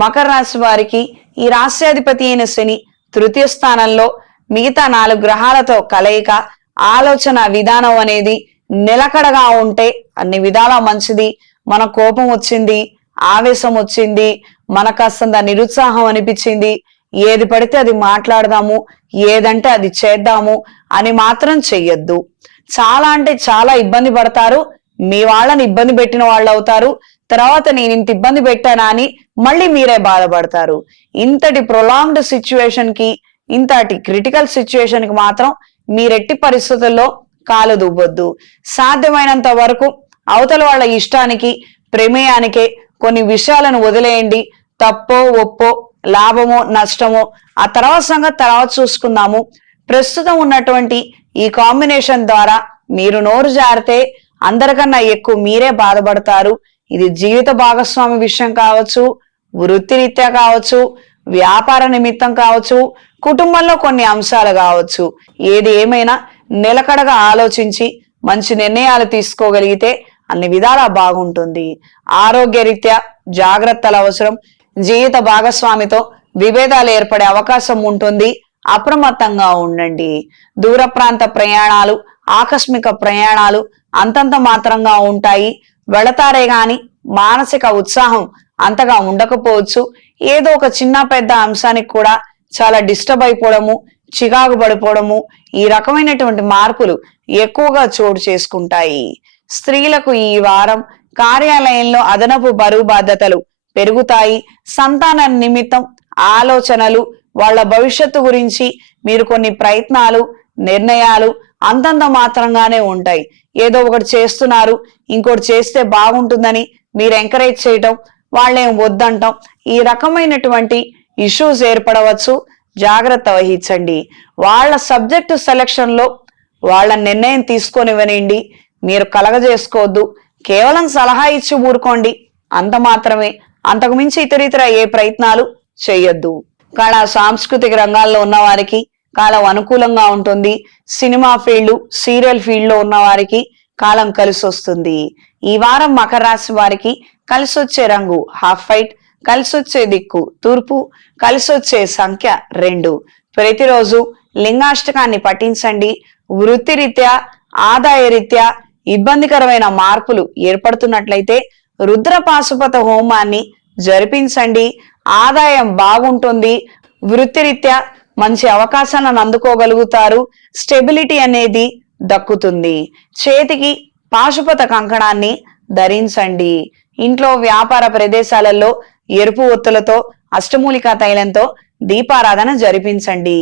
మకర రాశి వారికి ఈ రాశ్యాధిపతి అయిన శని తృతీయ స్థానంలో మిగతా నాలుగు గ్రహాలతో కలయిక ఆలోచన విధానం అనేది నిలకడగా ఉంటే అన్ని విధాలా మంచిది. మన కోపం వచ్చింది ఆవేశం వచ్చింది మనకు కాస్తంత నిరుత్సాహం అనిపించింది. ఏది పడితే అది మాట్లాడదాము ఏదంటే అది చేద్దాము అని మాత్రం చెయ్యొద్దు. చాలా అంటే చాలా ఇబ్బంది పడతారు. మీ వాళ్ళని ఇబ్బంది పెట్టిన వాళ్ళు అవుతారు. తర్వాత నేను ఇంత ఇబ్బంది పెట్టానా అని మళ్ళీ మీరే బాధపడతారు. ఇంతటి ప్రొలాంగ్డ్ సిచ్యువేషన్కి ఇంతటి క్రిటికల్ సిచ్యువేషన్కి మాత్రం మీరెట్టి పరిస్థితుల్లో కాలు దువ్వద్దు. సాధ్యమైనంత వరకు అవతల వాళ్ళ ఇష్టానికి ప్రమేయానికే కొన్ని విషయాలను వదిలేయండి. తప్పో ఒప్పో లాభమో నష్టమో ఆ తర్వాత సంగతి తర్వాత చూసుకుందాము. ప్రస్తుతం ఉన్నటువంటి ఈ కాంబినేషన్ ద్వారా మీరు నోరు జారితే అందరికన్నా ఎక్కువ మీరే బాధపడతారు. ఇది జీవిత భాగస్వామి విషయం కావచ్చు వృత్తిరీత్యా కావచ్చు వ్యాపార నిమిత్తం కావచ్చు కుటుంబంలో కొన్ని అంశాలు కావచ్చు. ఏది ఏమైనా నిలకడగా ఆలోచించి మంచి నిర్ణయాలు తీసుకోగలిగితే అన్ని విధాలా బాగుంటుంది. ఆరోగ్యరీత్యా జాగ్రత్తలు అవసరం జీవిత భాగస్వామితో విభేదాలు ఏర్పడే అవకాశం ఉంటుంది. అప్రమత్తంగా ఉండండి. దూర ప్రాంత ప్రయాణాలు ఆకస్మిక ప్రయాణాలు అంతంత మాత్రంగా ఉంటాయి. వెళతారే గాని మానసిక ఉత్సాహం అంతగా ఉండకపోవచ్చు. ఏదో ఒక చిన్న పెద్ద అంశానికి కూడా చాలా డిస్టర్బ్ అయిపోవడము చికాకు పడిపోవడము ఈ రకమైనటువంటి మార్పులు ఎక్కువగా చోటు చేసుకుంటాయి. స్త్రీలకు ఈ వారం కార్యాలయంలో అదనపు బరువు బాధ్యతలు పెరుగుతాయి. సంతాన నిమిత్తం ఆలోచనలు వాళ్ళ భవిష్యత్తు గురించి మీరు కొన్ని ప్రయత్నాలు నిర్ణయాలు అంతంత మాత్రంగానే ఉంటాయి. ఏదో ఒకటి చేస్తున్నారు ఇంకోటి చేస్తే బాగుంటుందని మీరు ఎంకరేజ్ చేయటం వాళ్ళేం వద్దంటాం ఈ రకమైనటువంటి ఇష్యూస్ ఏర్పడవచ్చు. జాగ్రత్త వహించండి. వాళ్ళ సబ్జెక్టు సెలక్షన్లో వాళ్ళ నిర్ణయం తీసుకొనివ్వనండి మీరు కలగజేసుకోవద్దు. కేవలం సలహా ఇచ్చి ఊరుకోండి. అంత మాత్రమే. అంతకుమించి ఇతరితర ఏ ప్రయత్నాలు చేయొద్దు. కళా సాంస్కృతిక రంగాల్లో ఉన్న వారికి కాలం అనుకూలంగా ఉంటుంది. సినిమా ఫీల్డ్ సీరియల్ ఫీల్డ్లో ఉన్న వారికి కాలం కలిసి వస్తుంది ఈ వారం మకర రాశి వారికి కలిసి వచ్చే రంగు హాఫ్ వైట్ కలిసి వచ్చే దిక్కు తూర్పు కలిసి వచ్చే సంఖ్య రెండు. ప్రతిరోజు లింగాష్టకాన్ని పఠించండి. వృత్తిరీత్యా ఆదాయ రీత్యా ఇబ్బందికరమైన మార్పులు ఏర్పడుతున్నట్లయితే రుద్ర పాశుపత హోమాన్ని జరిపించండి. ఆదాయం బాగుంటుంది. వృత్తిరీత్యా మంచి అవకాశాలను అందుకోగలుగుతారు. స్టెబిలిటీ అనేది దక్కుతుంది. చేతికి పాశుపత కంకణాన్ని ధరించండి. ఇంట్లో వ్యాపార ప్రదేశాలలో ఎరుపు ఒత్తులతో అష్టమూలికా తైలంతో దీపారాధన జరిపించండి.